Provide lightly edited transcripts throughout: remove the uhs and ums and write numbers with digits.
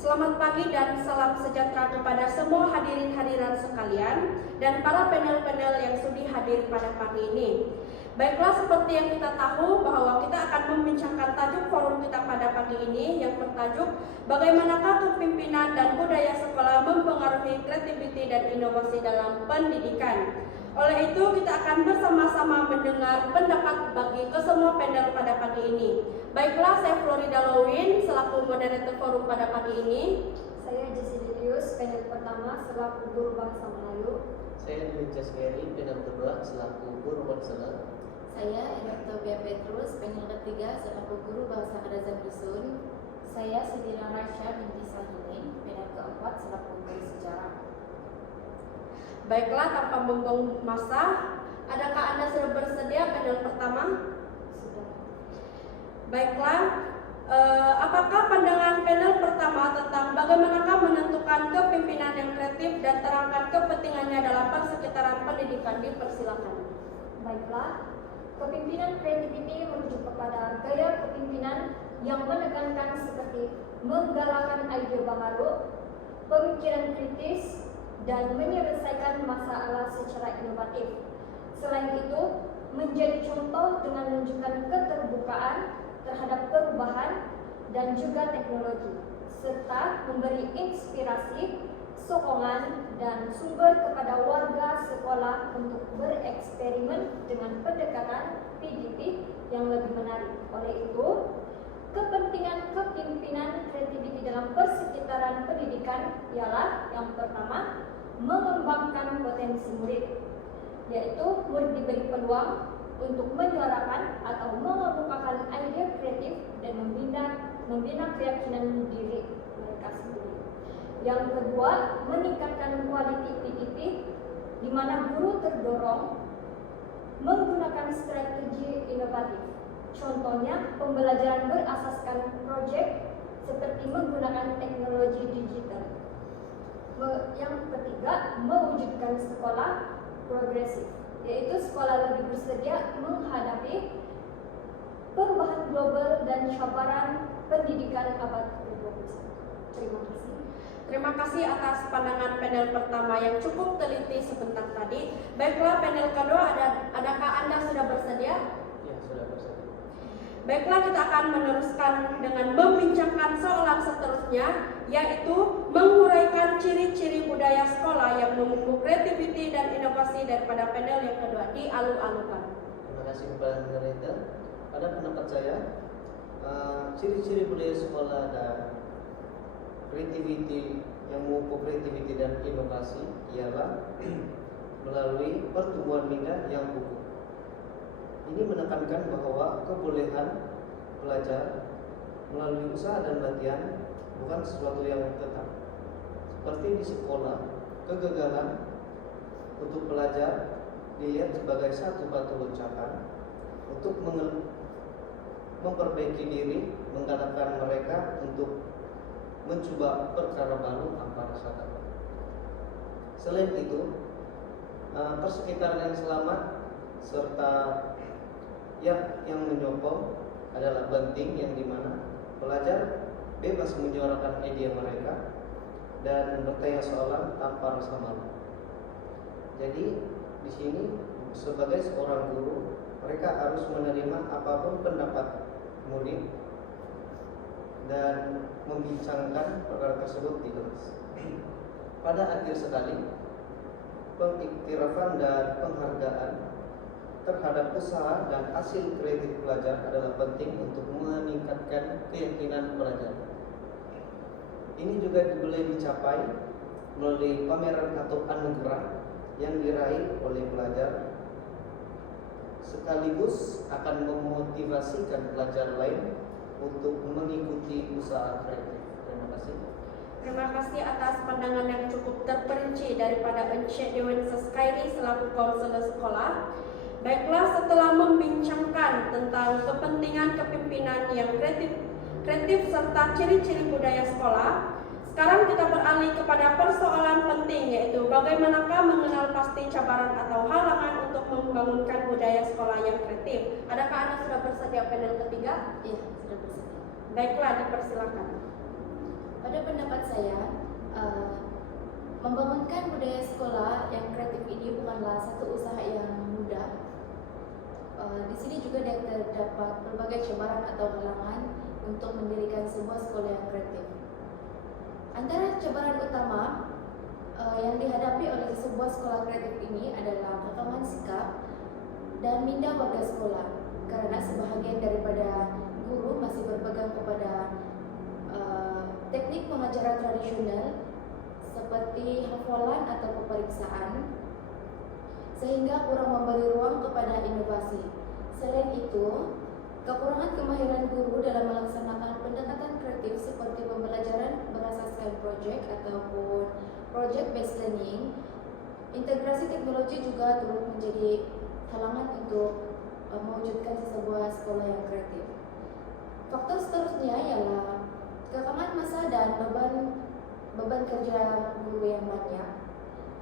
Selamat pagi dan salam sejahtera kepada semua hadirin-hadiran sekalian dan para panel-panel yang sudi hadir pada pagi ini. Baiklah, seperti yang kita tahu bahwa kita akan membincangkan tajuk forum kita pada pagi ini yang bertajuk bagaimanakah kepemimpinan dan budaya sekolah mempengaruhi kreativiti dan inovasi dalam pendidikan. Oleh itu, kita akan bersama-sama mendengar pendapat bagi kesemua panel pada pagi ini. Baiklah, saya Florida Lowin selaku moderator forum pada pagi ini. Saya Jessie Dilius, panel pertama selaku guru bahasa Melayu. Saya Lucas Gary, panel kedua selaku guru konselor. Saya Dr. Petrus, panel ketiga selaku guru bahasa Kadazan Dusun. Saya Sidina Rasya binti Sahilin, panel keempat selaku guru sejarah. Baiklah, tanpa membuang masa, adakah Anda sudah bersedia panel pertama? Sudah. Baiklah, apakah pandangan panel pertama tentang bagaimanakah menentukan kepemimpinan yang kreatif dan terangkan kepentingannya dalam persekitaran pendidikan? Dipersilakan. Baiklah, kepemimpinan kreativiti merujuk kepada gaya kepemimpinan yang menekankan seperti menggalakkan ide baharu, pemikiran kritis, dan menyelesaikan masalah secara inovatif. Selain itu, menjadi contoh dengan menunjukkan keterbukaan terhadap perubahan dan juga teknologi, serta memberi inspirasi, sokongan, dan sumber kepada warga sekolah untuk bereksperimen dengan pendekatan PDP yang lebih menarik. Oleh itu, kepentingan kepemimpinan kreativiti dalam persekitaran pendidikan ialah yang pertama, mengembangkan potensi murid, yaitu murid diberi peluang untuk menyuarakan atau mengemukakan ide kreatif dan membina keyakinan diri mereka sendiri. Yang kedua, meningkatkan kualitas PDP di mana guru terdorong menggunakan strategi inovatif. Contohnya, pembelajaran berasaskan proyek seperti menggunakan teknologi digital. Yang ketiga, mewujudkan sekolah progresif, yaitu sekolah lebih bersedia menghadapi perubahan global dan cabaran pendidikan abad ke-21. Terima kasih. Terima kasih atas pandangan panel pertama yang cukup teliti sebentar tadi. Baiklah, panel kedua, adakah Anda sudah bersedia? Ya, sudah bersedia. Baiklah, kita akan meneruskan dengan membincangkan soalan seterusnya, yaitu menguraikan ciri-ciri budaya sekolah yang memupuk kreativiti dan inovasi daripada panel yang kedua. Dialu-alukan. Terima kasih kepada moderator. Pada pendapat saya, ciri-ciri budaya sekolah dan kreativiti yang memupuk kreativiti dan inovasi ialah melalui pertumbuhan minat yang pupuk. Ini menekankan bahwa kebolehan pelajar melalui usaha dan latihan bukan sesuatu yang tetap. Seperti di sekolah, kegagalan untuk pelajar dilihat sebagai satu batu loncatan untuk memperbaiki diri, menggalakkan mereka untuk mencoba perkara baru tanpa rasa takut. Selain itu, persekitaran yang selamat serta yang menyokong adalah penting, yang dimana pelajar bebas menyuarakan ide mereka dan bertanya soalan tanpa rasa malu. Jadi di sini sebagai seorang guru, mereka harus menerima apapun pendapat murid dan membincangkan perkara tersebut di kelas. Pada akhir sekali, pengiktirafan dan penghargaan terhadap usaha dan hasil kreatif pelajar adalah penting untuk meningkatkan keyakinan pelajar. Ini juga boleh dicapai melalui pameran atau anugerah yang diraih oleh pelajar, sekaligus akan memotivasikan pelajar lain untuk mengikuti usaha kreatif. Terima kasih. Terima kasih atas pandangan yang cukup terperinci daripada Encik Dewan Saskairi selaku konselor sekolah. Baiklah, setelah membincangkan tentang kepentingan kepemimpinan yang kreatif serta ciri-ciri budaya sekolah, sekarang kita beralih kepada persoalan penting, yaitu bagaimanakah mengenal pasti cabaran atau halangan untuk membangunkan budaya sekolah yang kreatif. Adakah Anda sudah bersedia panel ketiga? Iya, sudah bersedia. Baiklah, dipersilakan. Pada pendapat Mengembangkan budaya sekolah yang kreatif ini bukanlah satu usaha yang mudah. Di sini juga terdapat berbagai cabaran atau halangan untuk mendirikan sebuah sekolah yang kreatif. Antara cabaran utama yang dihadapi oleh sebuah sekolah kreatif ini adalah kekangan sikap dan minda warga sekolah, karena sebahagian daripada guru masih berpegang kepada teknik pengajaran tradisional seperti hafalan atau peperiksaan, sehingga kurang memberi ruang kepada inovasi. Selain itu, kekurangan kemahiran guru dalam melaksanakan pendekatan kreatif seperti pembelajaran berasaskan project ataupun project based learning, integrasi teknologi juga turut menjadi halangan untuk mewujudkan sebuah sekolah yang kreatif. Faktor seterusnya ialah kekangan masa dan beban kerja guru yang banyak.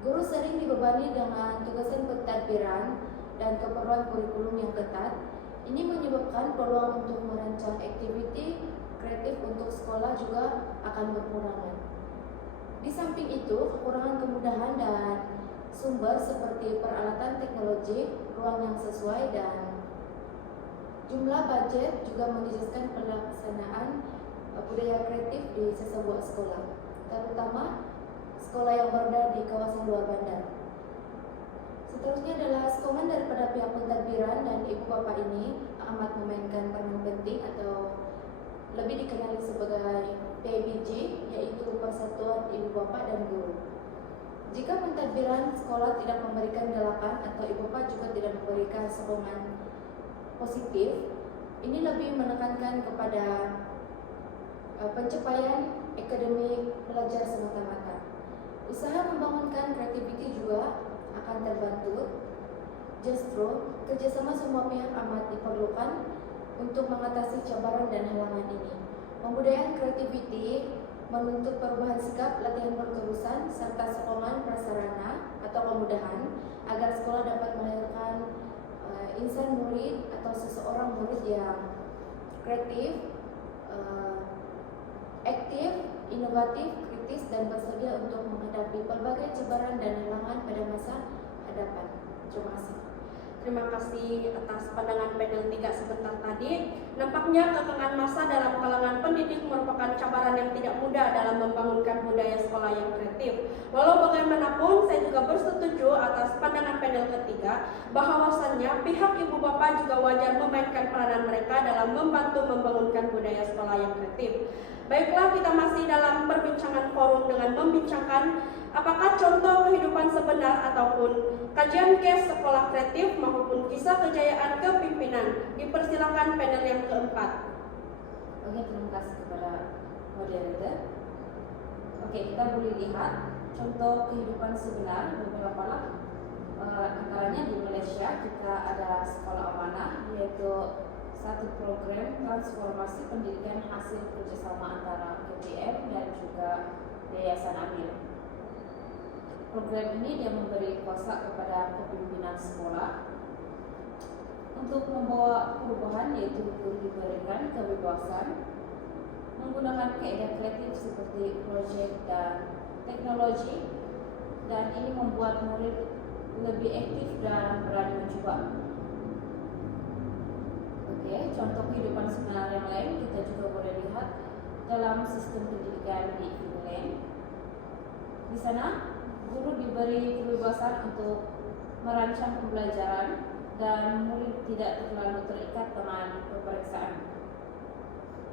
Guru sering dibebani dengan tugasan pentadbiran dan keperluan kurikulum yang ketat. Ini menyebabkan peluang untuk merancang aktiviti kreatif untuk sekolah juga akan berkurangan. Di samping itu, kekurangan kemudahan dan sumber seperti peralatan teknologi, ruang yang sesuai, dan jumlah budget juga menjejaskan pelaksanaan budaya kreatif di sebuah sekolah, terutama sekolah yang berada di kawasan luar bandar. Seterusnya adalah sokongan daripada pihak pentadbiran dan ibu bapa ini amat memainkan peranan penting atau lebih dikenali sebagai PBG, yaitu Persatuan Ibu Bapa dan Guru. Jika pentadbiran sekolah tidak memberikan galakan atau ibu bapa juga tidak memberikan sokongan positif, ini lebih menekankan kepada pencapaian akademik belajar semata-mata. Usaha membangunkan kreativiti juga akan terbantu. Justru kerjasama semua pihak amat diperlukan untuk mengatasi cabaran dan halangan ini. Pembudayaan kreativiti menuntut perubahan sikap, latihan berterusan, serta sokongan prasarana atau kemudahan agar sekolah dapat melahirkan insan murid atau seseorang murid yang kreatif, aktif, inovatif, kritis, dan bersedia untuk menghadapi berbagai cabaran dan halangan pada masa hadapan. Terima kasih. Terima kasih atas pandangan panel 3 sebentar tadi. Nampaknya kekangan masa dalam kalangan pendidik merupakan cabaran yang tidak mudah dalam membangunkan budaya sekolah yang kreatif. Walau bagaimanapun, saya juga bersetuju atas pandangan panel ketiga bahwasannya pihak ibu bapak juga wajar memainkan peranan mereka dalam membantu membangunkan budaya sekolah yang kreatif. Baiklah, kita masih dalam perbincangan forum dengan membincangkan apakah contoh kehidupan sebenar ataupun kajian case sekolah kreatif maupun kisah kejayaan kepimpinan. Dipersilakan panel yang keempat. Oke, terima kasih kepada moderator. Oke, kita boleh lihat contoh kehidupan sebenar beberapa lah. Antaranya di Malaysia kita ada sekolah amanah, yaitu satu program transformasi pendidikan hasil kerjasama antara KPM dan juga Yayasan Amil. Program ini dia memberi kuasa kepada kepimpinan sekolah untuk membawa perubahan, yaitu guru diberikan kebebasan menggunakan kaidah kreatif seperti proyek dan teknologi, dan ini membuat murid lebih aktif dan berani mencoba. Oke, contoh kehidupan sebenar yang lain kita juga boleh lihat dalam sistem pendidikan di Finland. Di sana guru diberi kebebasan untuk merancang pembelajaran dan murid tidak terlalu terikat dengan peperiksaan.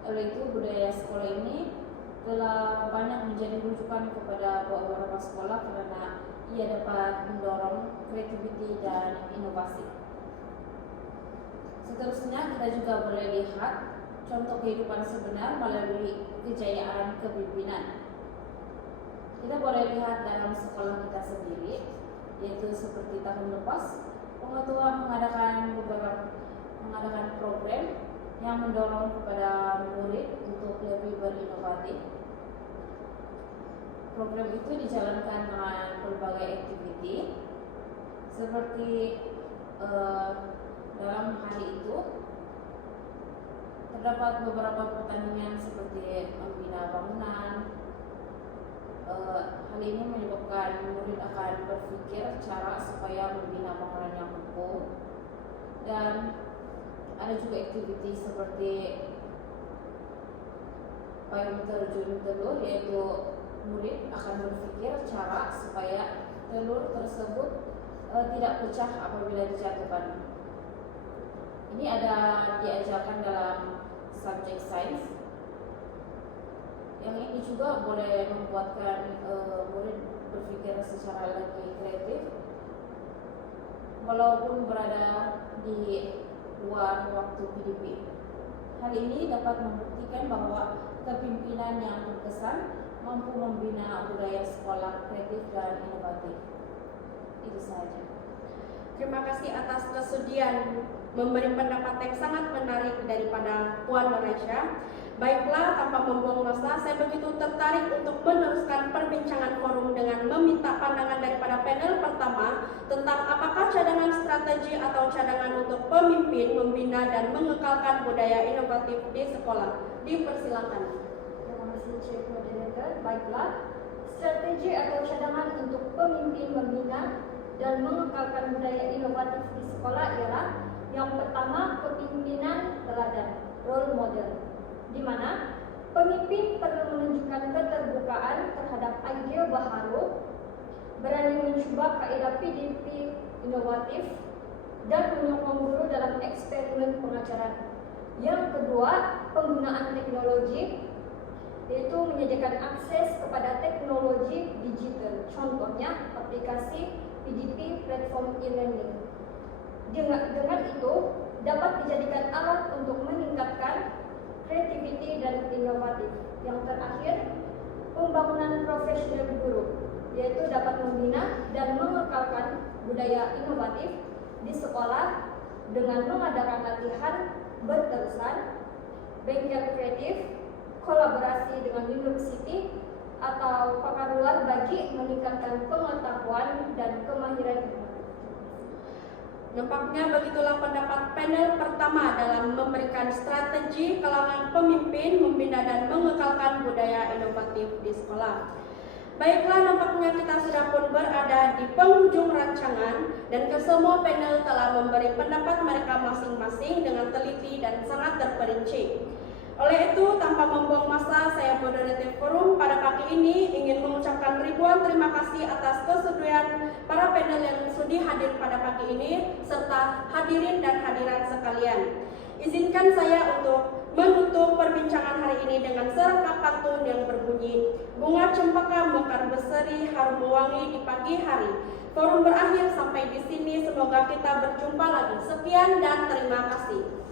Oleh itu, budaya sekolah ini telah banyak menjadi rujukan kepada beberapa sekolah karena ia dapat mendorong kreativiti dan inovasi. Seterusnya kita juga boleh lihat contoh kehidupan sebenar melalui kejayaan kepimpinan. Kita boleh lihat dalam sekolah kita sendiri, yaitu seperti tahun lepas, pengetua mengadakan program yang mendorong kepada murid untuk lebih berinovatif. Program itu dijalankan dengan berbagai aktiviti seperti dalam hari itu terdapat beberapa pertandingan seperti membina bangunan, hal seperti ini menyebabkan murid akan berpikir cara supaya membina pengenalan yang mampu, dan ada juga aktiviti seperti payung terjun telur, yaitu murid akan berpikir cara supaya telur tersebut tidak pecah apabila dijatuhkan. Ini ada diajarkan dalam subjek sains. Yang ini juga boleh membuatkan murid berpikir secara lebih kreatif walaupun berada di luar waktu PDP. Hal ini dapat membuktikan bahwa kepemimpinan yang berkesan mampu membina budaya sekolah kreatif dan inovatif. Itu saja. Terima kasih atas kesudian memberi pendapat yang sangat menarik daripada Puan Noresha. Baiklah, tanpa membuang masa, saya begitu tertarik untuk meneruskan perbincangan forum dengan meminta pandangan daripada panel pertama tentang apakah cadangan strategi atau cadangan untuk pemimpin, membina, dan mengekalkan budaya inovatif di sekolah. Dipersilakan. Terima kasih Chief Moderator. Baiklah, strategi atau cadangan untuk pemimpin, membina, dan mengekalkan budaya inovatif di sekolah ialah yang pertama, kepemimpinan teladan, role model, di mana pemimpin perlu menunjukkan keterbukaan terhadap ide baharu, berani mencoba kaedah PDP inovatif, dan menyokong guru dalam eksperimen pengajaran. Yang kedua, penggunaan teknologi, yaitu menyediakan akses kepada teknologi digital, contohnya aplikasi PDP platform e-learning. Dengan itu dapat dijadikan alat untuk meningkatkan kreativiti dan inovatif. Yang terakhir, pembangunan profesional guru, yaitu dapat membina dan mengekalkan budaya inovatif di sekolah dengan mengadakan latihan berterusan, bengkel kreatif, kolaborasi dengan university atau pakar luar bagi meningkatkan pengetahuan dan kemahiran inovatif. Nampaknya begitulah pendapat panel pertama dalam memberikan strategi kalangan pemimpin, membina, dan mengekalkan budaya inovatif di sekolah. Baiklah, nampaknya kita sudah pun berada di penghujung rancangan dan kesemua panel telah memberi pendapat mereka masing-masing dengan teliti dan sangat terperinci. Oleh itu, tanpa membuang masa, saya moderator forum pada pagi ini ingin mengucapkan ribuan terima kasih atas kesetujuan para panel yang sudi hadir pada pagi ini serta hadirin dan hadirat sekalian. Izinkan saya untuk menutup perbincangan hari ini dengan serangkap pantun yang berbunyi, bunga cempaka mekar berseri harum mewangi di pagi hari. Forum berakhir sampai di sini, semoga kita berjumpa lagi. Sekian dan terima kasih.